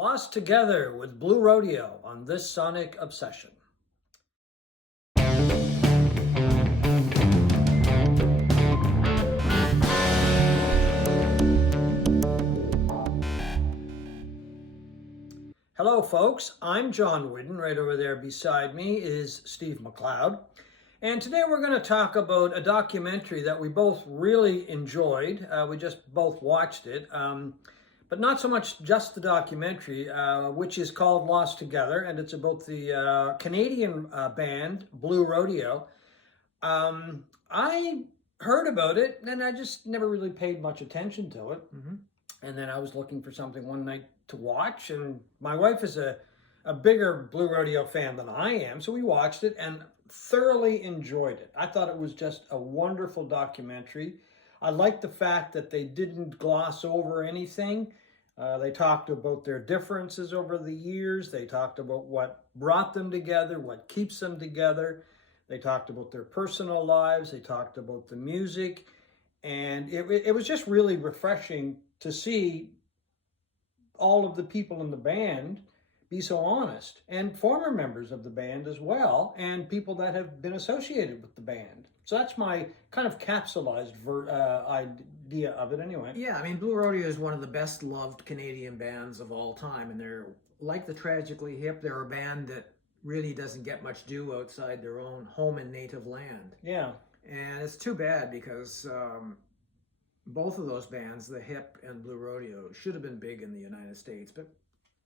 Lost Together with Blue Rodeo on this Sonic Obsession. Hello folks, I'm John Whidden. Right over there beside me is Steve McLeod. And today we're going to talk about a documentary that we both really enjoyed. We just both watched it. But not so much just the documentary, which is called Lost Together, and it's about the Canadian band Blue Rodeo. I heard about it, and I just never really paid much attention to it. And then I was looking for something one night to watch, and my wife is a bigger Blue Rodeo fan than I am, so we watched it and thoroughly enjoyed it. I thought it was just a wonderful documentary. I liked the fact that they didn't gloss over anything. They talked about their differences over the years. They talked about what brought them together, what keeps them together. They talked about their personal lives. They talked about the music. And it was just really refreshing to see all of the people in the band be so honest, and former members of the band as well, and people that have been associated with the band. So that's my kind of capsulized idea of it anyway. Yeah, I mean, Blue Rodeo is one of the best loved Canadian bands of all time, and they're like the Tragically Hip. They're a band that really doesn't get much due outside their own home and native land. Yeah. And it's too bad because both of those bands, the Hip and Blue Rodeo, should have been big in the United States, but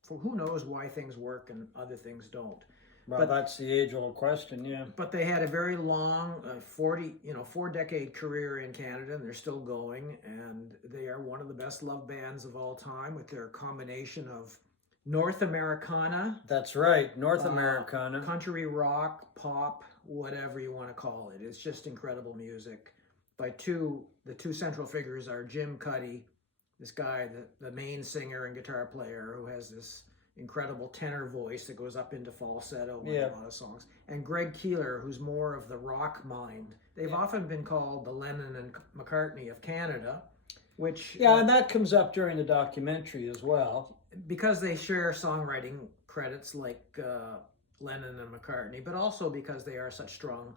for who knows why things work and other things don't. Well, but that's the age-old question, yeah. But they had a very long, 4-decade career in Canada, and they're still going. And they are one of the best loved bands of all time with their combination of North Americana. That's right, North Americana. Country rock, pop, whatever you want to call it. It's just incredible music. The two central figures are Jim Cuddy, this guy, the main singer and guitar player who has this incredible tenor voice that goes up into falsetto in a lot of songs, and Greg Keeler, who's more of the rock mind. They've often been called the Lennon and McCartney of Canada, which... Yeah, and that comes up during the documentary as well. Because they share songwriting credits like Lennon and McCartney, but also because they are such strong,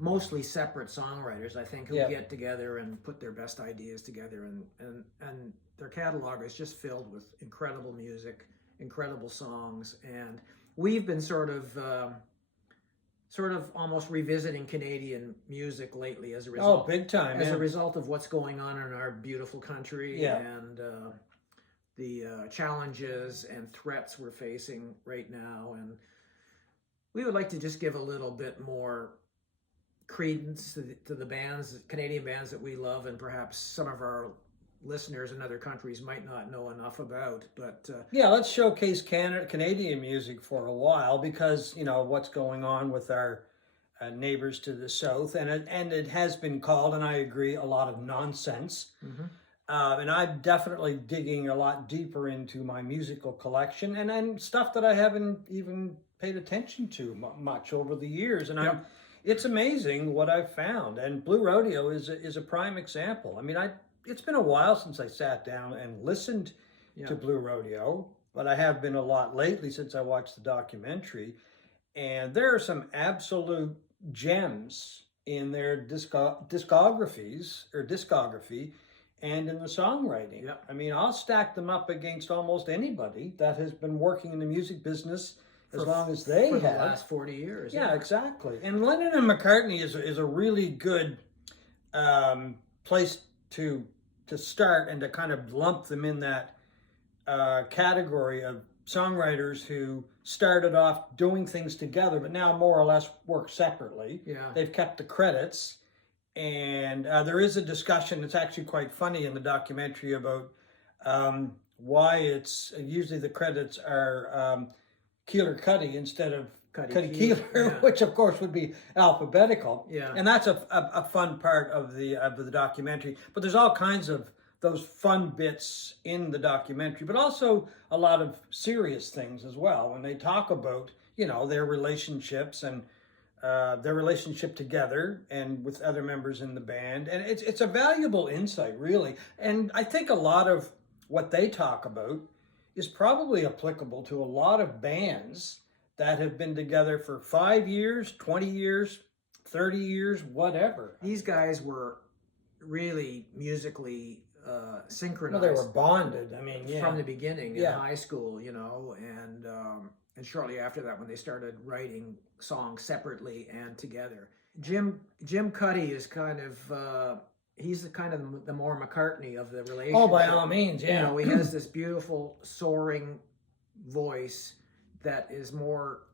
mostly separate songwriters, I think, who get together and put their best ideas together, and their catalog is just filled with incredible music, incredible songs, and we've been sort of almost revisiting Canadian music lately as a result. Oh, big time! As a result of what's going on in our beautiful country and the challenges and threats we're facing right now, and we would like to just give a little bit more credence to the bands, Canadian bands that we love, and perhaps some of our listeners in other countries might not know enough about. But yeah, let's showcase Canadian music for a while, because what's going on with our neighbors to the south, and it has been called, and I agree, a lot of nonsense. And I'm definitely digging a lot deeper into my musical collection, and stuff that I haven't even paid attention to much over the years, and it's amazing what I've found, and Blue Rodeo is a prime example. I mean, it's been a while since I sat down and listened to Blue Rodeo, but I have been a lot lately since I watched the documentary, and there are some absolute gems in their discography and in the songwriting. I mean, I'll stack them up against almost anybody that has been working in the music business as long as they have. For the last 40 years. Yeah, exactly. And Lennon and McCartney is a really good place to start, and to kind of lump them in that category of songwriters who started off doing things together, but now more or less work separately. They've kept the credits, and there is a discussion, it's actually quite funny in the documentary, about why it's usually the credits are Keeler Cuddy instead of Cuddy Keeler, which of course would be alphabetical. And that's a fun part of the documentary. But there's all kinds of those fun bits in the documentary, but also a lot of serious things as well when they talk about their relationships and their relationship together and with other members in the band. And it's a valuable insight, really. And I think a lot of what they talk about is probably applicable to a lot of bands that have been together for 5 years, 20 years, 30 years, whatever. These guys were really musically Well, synchronized. they were bonded. I mean, yeah. From the beginning in Yeah. high school, you know, and shortly after that, when they started writing songs separately and together. Jim Cuddy is kind of he's the kind of the more McCartney of the relationship. Oh, by all means, yeah. You know, he has this beautiful soaring voice that is more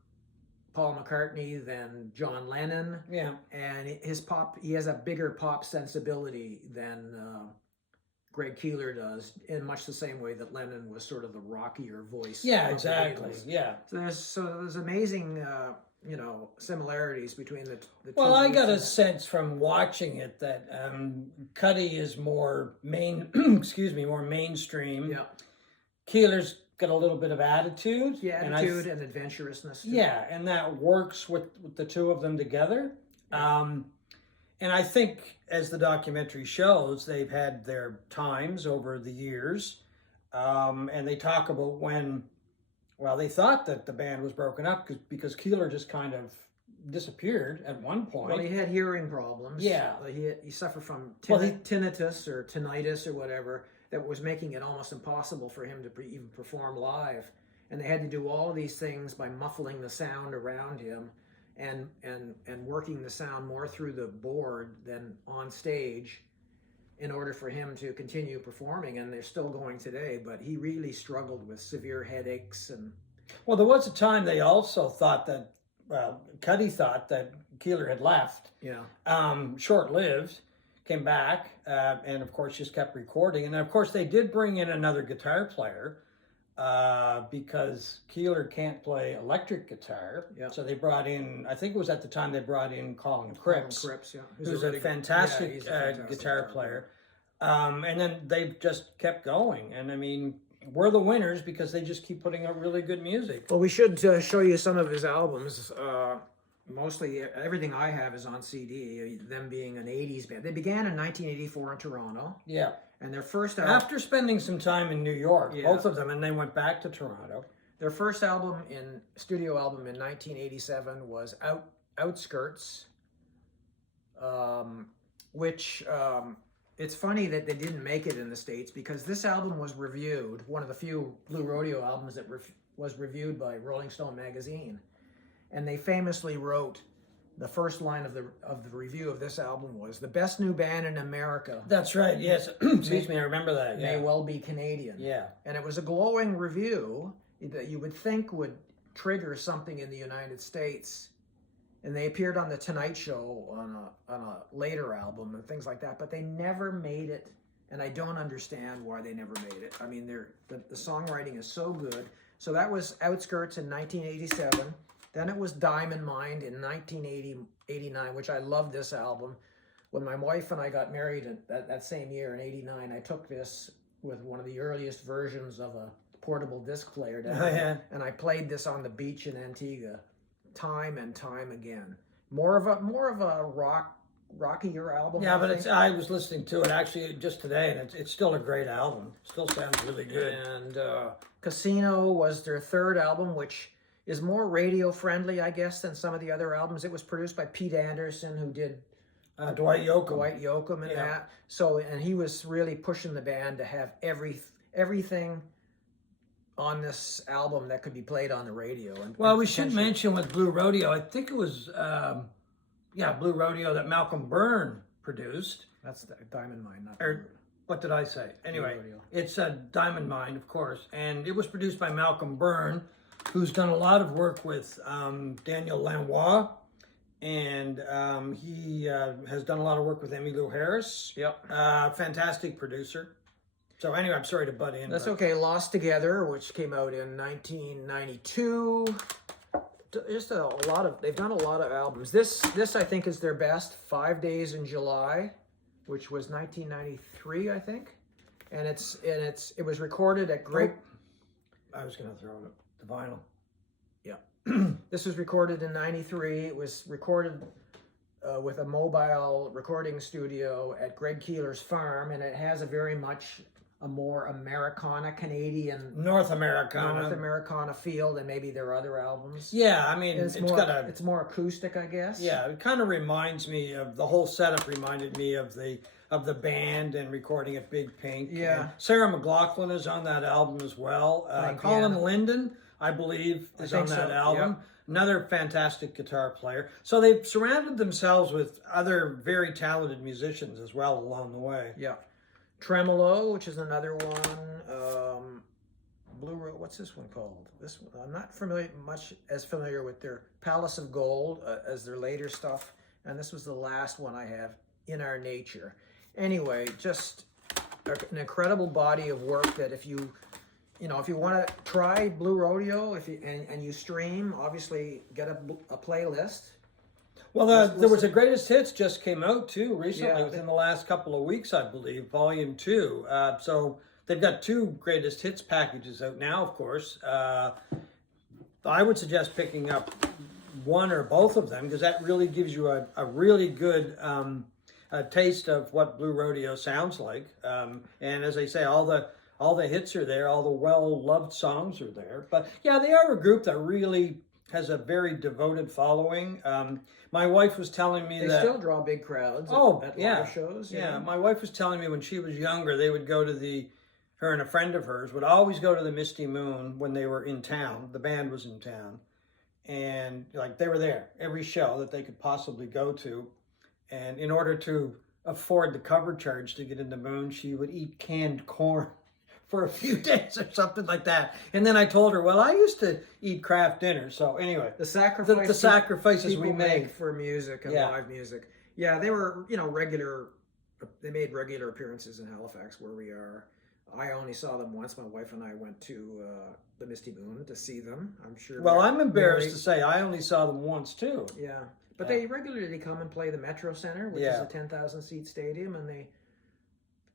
Paul McCartney than John Lennon. Yeah. And he has a bigger pop sensibility than Greg Keeler does, in much the same way that Lennon was sort of the rockier voice. Yeah, of the exactly. Beatles. Yeah. So there's amazing, you know, similarities between the two. Well, I got a groups. sense from watching it that Cuddy is more more mainstream. Yeah. Keeler's got a little bit of attitude. Yeah, and attitude and adventurousness. Too. Yeah, and that works with the two of them together. And I think, as the documentary shows, they've had their times over the years. And they talk about when, well, they thought that the band was broken up because Keeler just kind of disappeared at one point. Well, he had hearing problems. Yeah. He suffered from Well, tinnitus or tinnitus or whatever that was making it almost impossible for him to even perform live. And they had to do all of these things by muffling the sound around him and working the sound more through the board than on stage in order for him to continue performing. And they're still going today, but he really struggled with severe headaches. And Well, there was a time they also thought that, well, Cuddy thought that Keeler had left. yeah, Short-lived, came back, and of course just kept recording. And then, of course, they did bring in another guitar player because Keeler can't play electric guitar. Yeah. So they brought in, I think it was at the time they brought in Colin Cripps, yeah, who's a fantastic, he's a fantastic guitar player. And then they've just kept going. And I mean, we're the winners because they just keep putting out really good music. Well, we should show you some of his albums. Mostly everything I have is on CD, them being an 80s band. They began in 1984 in Toronto. Yeah. And their first album, After spending some time in New York, Yeah. both of them, and they went back to Toronto. their first studio album in 1987 was Outskirts, which it's funny that they didn't make it in the States because this album was reviewed, one of the few Blue Rodeo albums that was reviewed by Rolling Stone magazine. And they famously wrote, the first line of the review of this album was, "The best new band in America That's right. Yes. Excuse me. I remember that. may Yeah. well be Canadian." Yeah. And it was a glowing review that you would think would trigger something in the United States. And they appeared on the Tonight Show on a later album and things like that, but they never made it. And I don't understand why they never made it. I mean, the songwriting is so good. So that was Outskirts in 1987. Then it was Diamond Mind in 1989, which I love this album. When my wife and I got married that same year in 89, I took this with one of the earliest versions of a portable disc player down there, and I played this on the beach in Antigua time and time again. More of a rockier album. Yeah, I but think. I was listening to it actually just today, and it's still a great album. Still sounds really good. And Casino was their third album, which is more radio friendly, I guess, than some of the other albums. It was produced by Pete Anderson, who did Dwight Yoakam. Dwight Yoakam and that. So, and he was really pushing the band to have everything on this album that could be played on the radio. Well, we should mention with Blue Rodeo, I think it was, Blue Rodeo that Malcolm Byrne produced. That's the Diamond Mine, not Or what did I say? Anyway, Rodeo. it's a Diamond Mine, of course, and it was produced by Malcolm Byrne, who's done a lot of work with Daniel Lanois, and he has done a lot of work with Emmylou Harris. Yep. Fantastic producer. So anyway, I'm sorry to butt in. That's okay. Lost Together, which came out in 1992. Just they've done a lot of albums. This I think is their best. 5 Days in July, which was 1993, I think. And it was recorded at Great. I was going to throw the vinyl. Yeah. This was recorded in 93. It was recorded with a mobile recording studio at Greg Keeler's farm, and it has a very much a more Americana, Canadian, North Americana. feel than maybe their other albums. Yeah, I mean, It's more acoustic, I guess. Yeah, it kind of reminds me of the whole setup. Reminded me of the band and recording at Big Pink. Yeah. And Sarah McLachlan is on that album as well. Colin Linden, I believe, is on that album. Yep. Another fantastic guitar player. So they've surrounded themselves with other very talented musicians as well along the way. Yeah. Tremolo, which is another one. Blue Rodeo, what's this one called? This one, I'm not as familiar with their Palace of Gold as their later stuff. And this was the last one I have, In Our Nature. Anyway, just an incredible body of work that if you want to try Blue Rodeo, and you stream, obviously get a playlist. Well, there was a Greatest Hits just came out too recently, within the last couple of weeks, I believe, Volume 2. So they've got 2 Greatest Hits packages out now, of course. I would suggest picking up one or both of them, because that really gives you a really good taste of what Blue Rodeo sounds like. And as I say, all the hits are there, all the well-loved songs are there. But yeah, they are a group that really has a very devoted following. My wife was telling me they still draw big crowds at live shows. Yeah, my wife was telling me when she was younger, they would go to her and a friend of hers would always go to the Misty Moon when they were in town. The band was in town. And like they were there every show that they could possibly go to. And in order to afford the cover charge to get in the Moon, she would eat canned corn for a few days or something like that. And then I told her, well, I used to eat craft dinner. So anyway, the sacrifices we made for music and live music. Yeah, they were, they made regular appearances in Halifax where we are. I only saw them once. My wife and I went to the Misty Moon to see them. I'm sure. Well, I'm embarrassed to say I only saw them once too. Yeah. But they regularly come and play the Metro Center, which is a 10,000 seat stadium, and they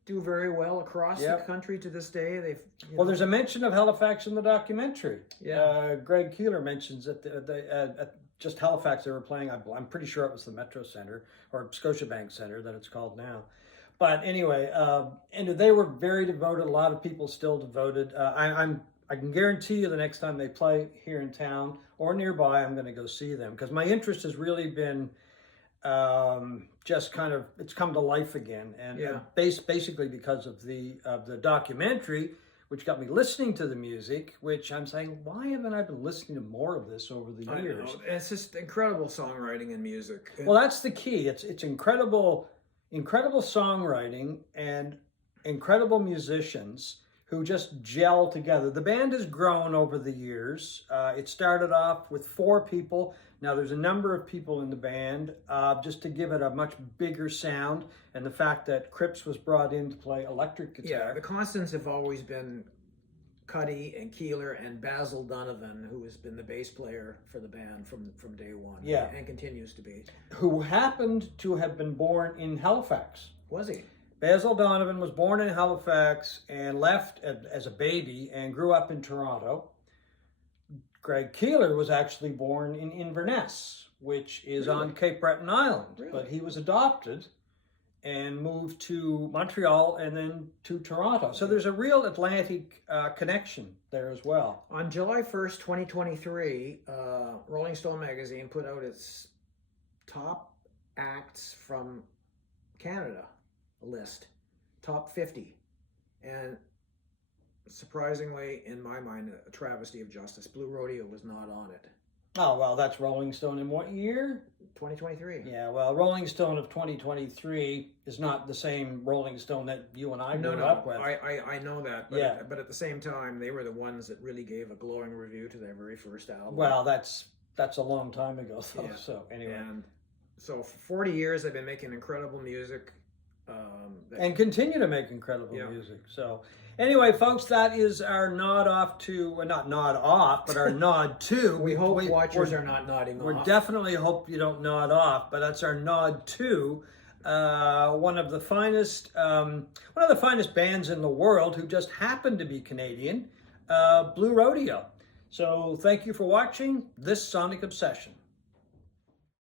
do very well across the country to this day. There's a mention of Halifax in the documentary. Yeah, Greg Keeler mentions that at just Halifax they were playing. I'm pretty sure it was the Metro Center or Scotiabank Center that it's called now. But anyway, and they were very devoted. A lot of people still devoted. I can guarantee you the next time they play here in town or nearby, I'm going to go see them, because my interest has really been just kind of, it's come to life again, and basically because of the documentary, which got me listening to the music, which I'm saying, why haven't I been listening to more of this over the years? I know. It's just incredible songwriting and music. Well, that's the key. It's incredible songwriting and incredible musicians who just gel together. The band has grown over the years. It started off with 4 people. Now there's a number of people in the band, just to give it a much bigger sound, and the fact that Cripps was brought in to play electric guitar. Yeah, the constants have always been Cuddy and Keeler and Basil Donovan, who has been the bass player for the band from day one. Yeah. And continues to be. Who happened to have been born in Halifax. Was he? Basil Donovan was born in Halifax and left as a baby and grew up in Toronto. Greg Keeler was actually born in Inverness, which is on Cape Breton Island. Really? But he was adopted and moved to Montreal and then to Toronto. So there's a real Atlantic connection there as well. On July 1st, 2023, Rolling Stone magazine put out its top acts from Canada list, top 50. And surprisingly, in my mind, a travesty of justice. Blue Rodeo was not on it. Oh, well, that's Rolling Stone in what year? 2023. Yeah, well, Rolling Stone of 2023 is not the same Rolling Stone that you and I grew up with. I know that. But, but at the same time, they were the ones that really gave a glowing review to their very first album. Well, that's a long time ago, though. Yeah. So anyway. And so for 40 years, they've been making incredible music. And continue to make incredible music. So anyway, folks, that is our nod off to, not nod off, but our nod to. We hope watchers are not nodding off. We definitely hope you don't nod off, but that's our nod to one of the finest bands in the world who just happened to be Canadian, Blue Rodeo. So thank you for watching this Sonic Obsession.